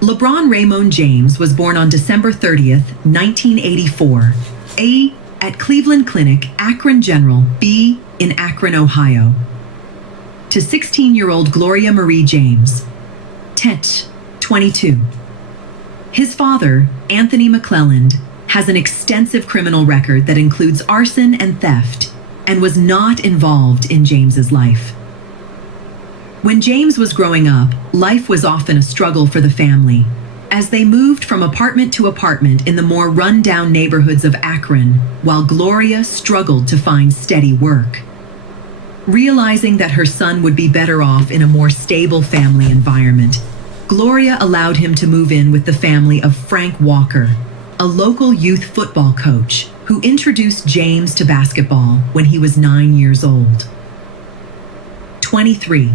LeBron Raymond James was born on December 30th, 1984, A. at Cleveland Clinic, Akron General, B. in Akron, Ohio. To 16-year-old Gloria Marie James, Tet, 22. His father, Anthony McClelland, has an extensive criminal record that includes arson and theft, and was not involved in James's life. When James was growing up, life was often a struggle for the family, as they moved from apartment to apartment in the more run-down neighborhoods of Akron, while Gloria struggled to find steady work. Realizing that her son would be better off in a more stable family environment, Gloria allowed him to move in with the family of Frank Walker, a local youth football coach who introduced James to basketball when he was 9 years old. 23.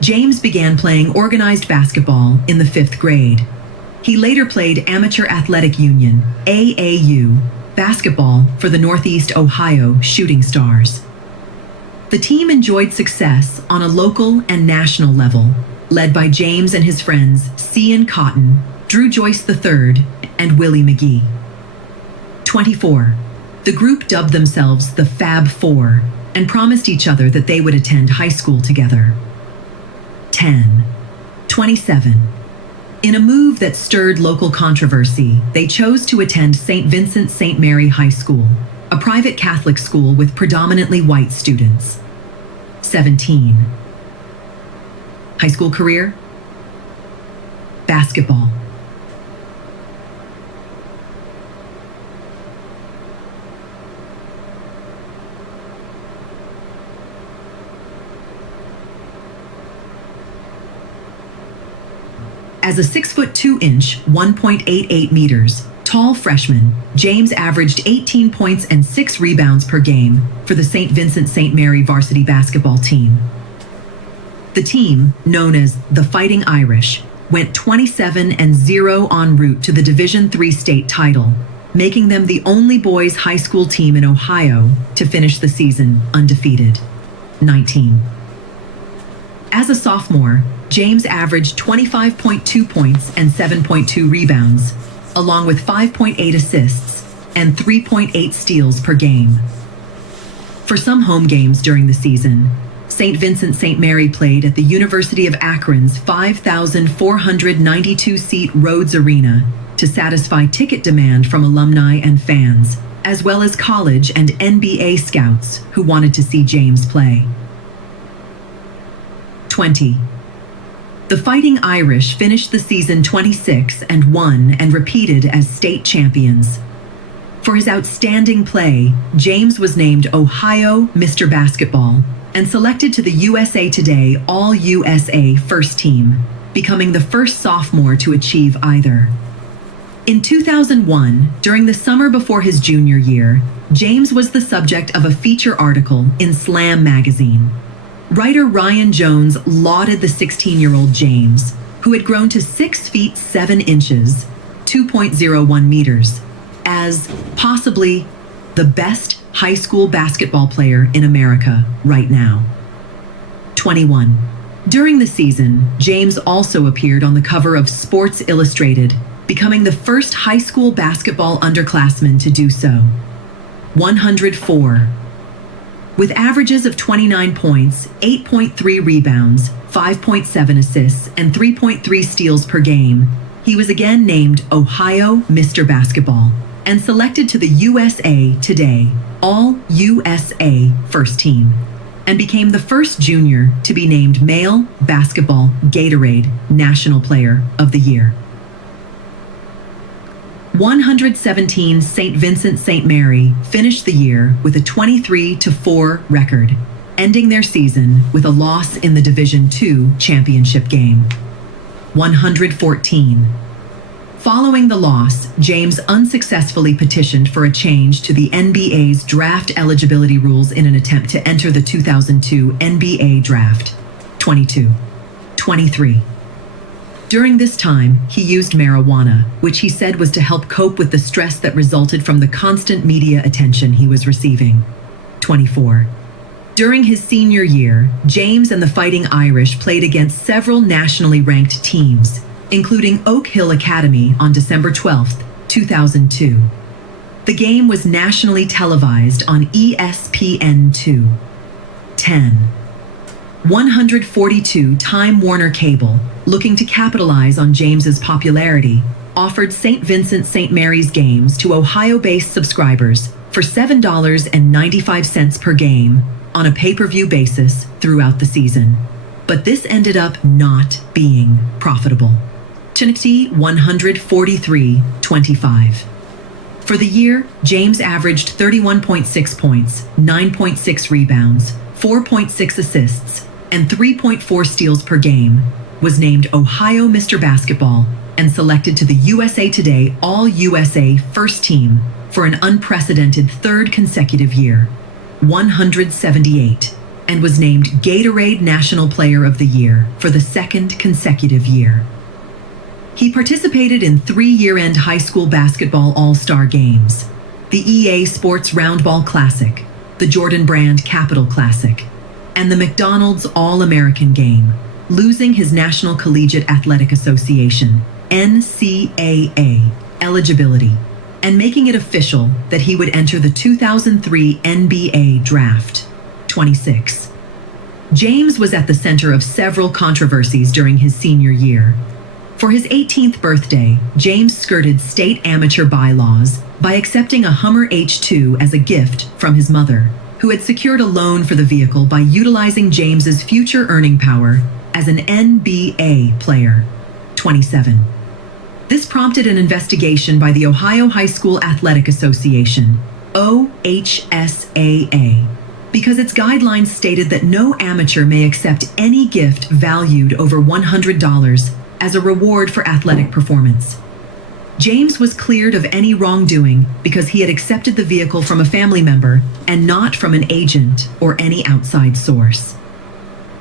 James began playing organized basketball in the 5th grade. He later played Amateur Athletic Union, AAU, basketball for the Northeast Ohio Shooting Stars. The team enjoyed success on a local and national level, led by James and his friends Cian Cotton, Drew Joyce III, and Willie McGee. 24. The group dubbed themselves the Fab Four and promised each other that they would attend high school together. 10. 27. In a move that stirred local controversy, they chose to attend St. Vincent St. Mary High School, a private Catholic school with predominantly white students. 17. High school career? Basketball. As a 6'2" (1.88 meters) tall freshman, James averaged 18 points and 6 rebounds per game for the St. Vincent St. Mary varsity basketball team. The team, known as the Fighting Irish, went 27-0 en route to the Division III state title, making them the only boys' high school team in Ohio to finish the season undefeated. 19. As a sophomore, James averaged 25.2 points and 7.2 rebounds, along with 5.8 assists and 3.8 steals per game. For some home games during the season, St. Vincent St. Mary played at the University of Akron's 5,492-seat Rhodes Arena to satisfy ticket demand from alumni and fans, as well as college and NBA scouts who wanted to see James play. 20. The Fighting Irish finished the season 26-1 and repeated as state champions. For his outstanding play, James was named Ohio Mr. Basketball and selected to the USA Today All-USA First Team, becoming the first sophomore to achieve either. In 2001, during the summer before his junior year, James was the subject of a feature article in Slam magazine. Writer Ryan Jones lauded the 16-year-old James, who had grown to 6 feet 7 inches, 2.01 meters, as possibly the best high school basketball player in America right now. 21. During the season, James also appeared on the cover of Sports Illustrated, becoming the first high school basketball underclassman to do so. 104. With averages of 29 points, 8.3 rebounds, 5.7 assists, and 3.3 steals per game, he was again named Ohio Mr. Basketball and selected to the USA Today All-USA First Team, and became the first junior to be named Male Basketball Gatorade National Player of the Year. 117 St. Vincent St. Mary finished the year with a 23-4 record, ending their season with a loss in the Division II championship game. 114. Following the loss, James unsuccessfully petitioned for a change to the NBA's draft eligibility rules in an attempt to enter the 2002 NBA draft. 22. 23. During this time, he used marijuana, which he said was to help cope with the stress that resulted from the constant media attention he was receiving. 24. During his senior year, James and the Fighting Irish played against several nationally ranked teams, including Oak Hill Academy on December 12, 2002. The game was nationally televised on ESPN2. 10. 142 Time Warner Cable, looking to capitalize on James's popularity, offered St. Vincent St. Mary's games to Ohio-based subscribers for $7.95 per game on a pay-per-view basis throughout the season. But this ended up not being profitable. Trinity 143-25. For the year, James averaged 31.6 points, 9.6 rebounds, 4.6 assists, and 3.4 steals per game, was named Ohio Mr. Basketball, and selected to the USA Today All-USA First Team for an unprecedented third consecutive year, 178, and was named Gatorade National Player of the Year for the second consecutive year. He participated in 3 year-end high school basketball all-star games, the EA Sports Roundball Classic, the Jordan Brand Capital Classic, and the McDonald's All-American Game, losing his National Collegiate Athletic Association, NCAA, eligibility, and making it official that he would enter the 2003 NBA Draft. 26. James was at the center of several controversies during his senior year. For his 18th birthday, James skirted state amateur bylaws by accepting a Hummer H2 as a gift from his mother, who had secured a loan for the vehicle by utilizing James's future earning power as an NBA player. 27. This prompted an investigation by the Ohio High School Athletic Association, OHSAA, because its guidelines stated that no amateur may accept any gift valued over $100 as a reward for athletic performance. James was cleared of any wrongdoing because he had accepted the vehicle from a family member and not from an agent or any outside source.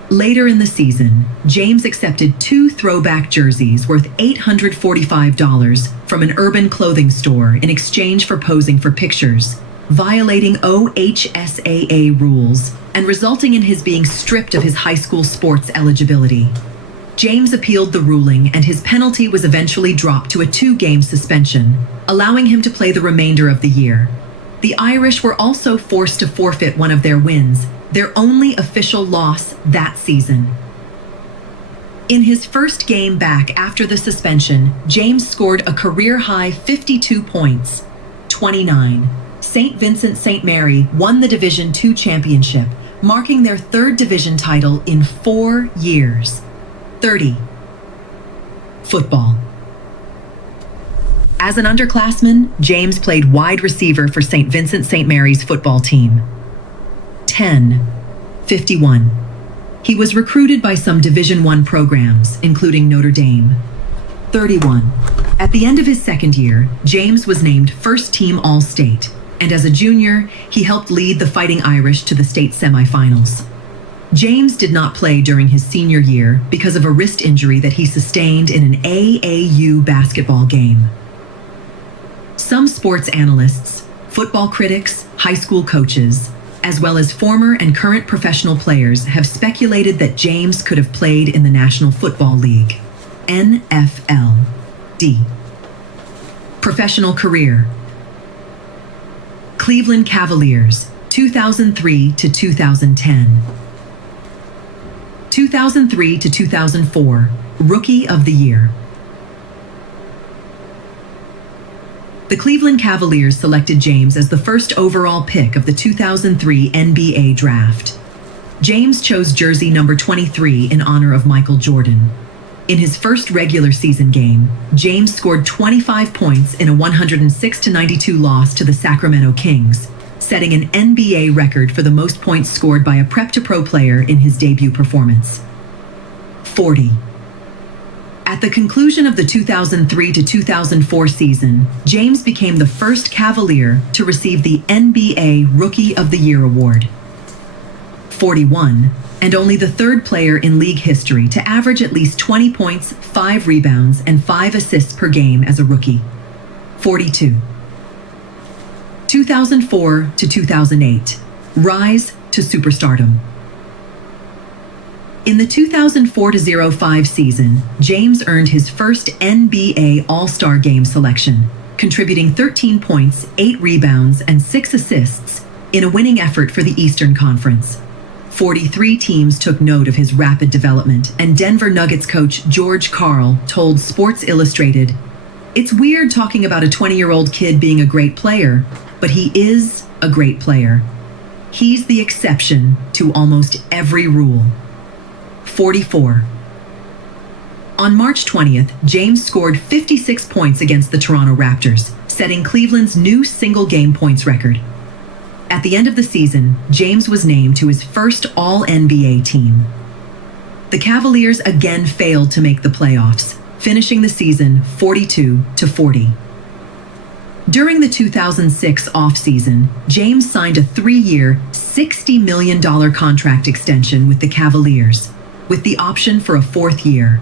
Later in the season, James accepted 2 throwback jerseys worth $845 from an urban clothing store in exchange for posing for pictures, violating OHSAA rules and resulting in his being stripped of his high school sports eligibility. James appealed the ruling, and his penalty was eventually dropped to a 2-game suspension, allowing him to play the remainder of the year. The Irish were also forced to forfeit one of their wins, their only official loss that season. In his first game back after the suspension, James scored a career-high 52 points. 29. St. Vincent St. Mary won the Division II championship, marking their 3rd division title in 4 years. 30. Football. As an underclassman, James played wide receiver for St. Vincent St. Mary's football team. 10. 51. He was recruited by some Division I programs, including Notre Dame. 31. At the end of his second year, James was named First Team All-State, and as a junior, he helped lead the Fighting Irish to the state semifinals. James did not play during his senior year because of a wrist injury that he sustained in an AAU basketball game. Some sports analysts, football critics, high school coaches, as well as former and current professional players have speculated that James could have played in the National Football League, NFL-D. Professional career. Cleveland Cavaliers, 2003 to 2010. 2003 to 2004, Rookie of the Year. The Cleveland Cavaliers selected James as the first overall pick of the 2003 NBA Draft. James chose jersey number 23 in honor of Michael Jordan. In his first regular season game, James scored 25 points in a 106-92 loss to the Sacramento Kings, setting an NBA record for the most points scored by a prep-to-pro player in his debut performance. 40. At the conclusion of the 2003 to 2004 season, James became the first Cavalier to receive the NBA Rookie of the Year award. 41, and only the 3rd player in league history to average at least 20 points, 5 rebounds, and 5 assists per game as a rookie. 42. 2004 to 2008, rise to superstardom. In the 2004-05 season, James earned his first NBA All-Star Game selection, contributing 13 points, 8 rebounds, and 6 assists in a winning effort for the Eastern Conference. 43 teams took note of his rapid development, and Denver Nuggets coach George Karl told Sports Illustrated, "It's weird talking about a 20-year-old kid being a great player, but he is a great player. He's the exception to almost every rule." 44. On March 20th, James scored 56 points against the Toronto Raptors, setting Cleveland's new single-game points record. At the end of the season, James was named to his first All-NBA team. The Cavaliers again failed to make the playoffs, finishing the season 42-40. During the 2006 offseason, James signed a 3-year, $60 million contract extension with the Cavaliers, with the option for a 4th year.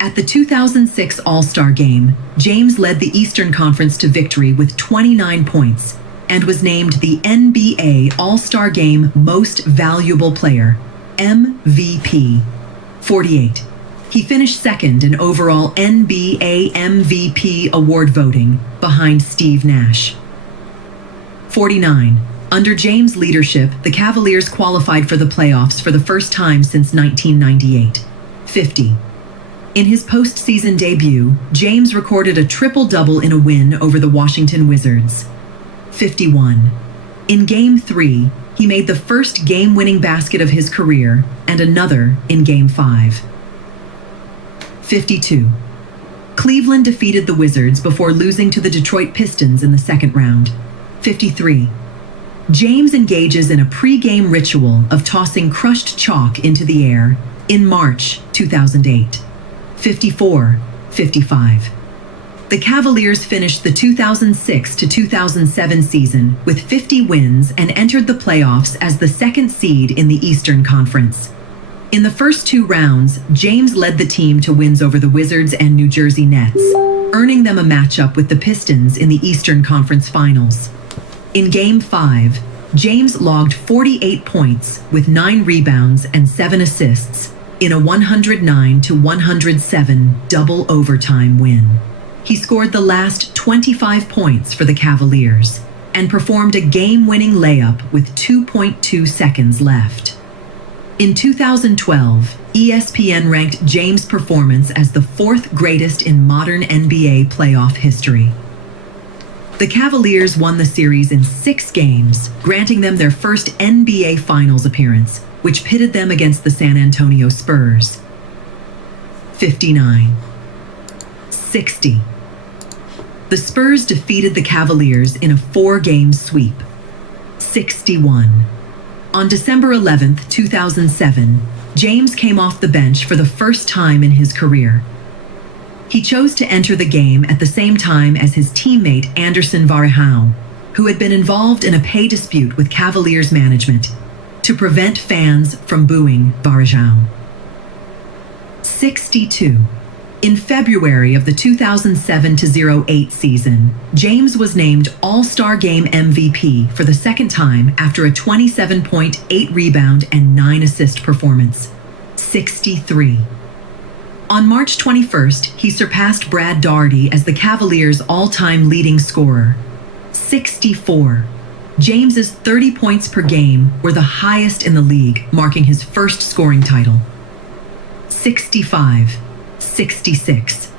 At the 2006 All-Star Game, James led the Eastern Conference to victory with 29 points and was named the NBA All-Star Game Most Valuable Player, MVP. 48. He finished second in overall NBA MVP award voting, behind Steve Nash. 49. Under James' leadership, the Cavaliers qualified for the playoffs for the first time since 1998. 50. In his postseason debut, James recorded a triple-double in a win over the Washington Wizards. 51. In Game 3, he made the first game-winning basket of his career and another in Game 5. 52. Cleveland defeated the Wizards before losing to the Detroit Pistons in the second round. 53. James engages in a pre-game ritual of tossing crushed chalk into the air in March 2008. 54-55. The Cavaliers finished the 2006-2007 season with 50 wins and entered the playoffs as the second seed in the Eastern Conference. In the first 2 rounds, James led the team to wins over the Wizards and New Jersey Nets, earning them a matchup with the Pistons in the Eastern Conference Finals. In Game 5, James logged 48 points with 9 rebounds and 7 assists in a 109-107 double overtime win. He scored the last 25 points for the Cavaliers and performed a game-winning layup with 2.2 seconds left. In 2012, ESPN ranked James' performance as the 4th greatest in modern NBA playoff history. The Cavaliers won the series in 6 games, granting them their first NBA Finals appearance, which pitted them against the San Antonio Spurs. 59. 60. The Spurs defeated the Cavaliers in a 4-game sweep. 61. On December 11, 2007, James came off the bench for the first time in his career. He chose to enter the game at the same time as his teammate Anderson Varejão, who had been involved in a pay dispute with Cavaliers management, to prevent fans from booing Varejão. 62. In February of the 2007-08 season, James was named All-Star Game MVP for the second time after a 27-point, 8-rebound, and 9-assist performance. 63. On March 21st, he surpassed Brad Daugherty as the Cavaliers' all-time leading scorer. 64. James's 30 points per game were the highest in the league, marking his first scoring title. 65. 66.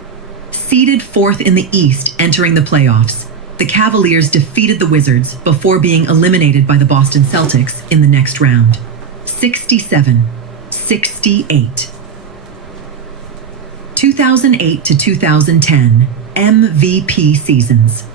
Seeded 4th in the East entering the playoffs, the Cavaliers defeated the Wizards before being eliminated by the Boston Celtics in the next round. 67-68. 2008 to 2010 MVP seasons.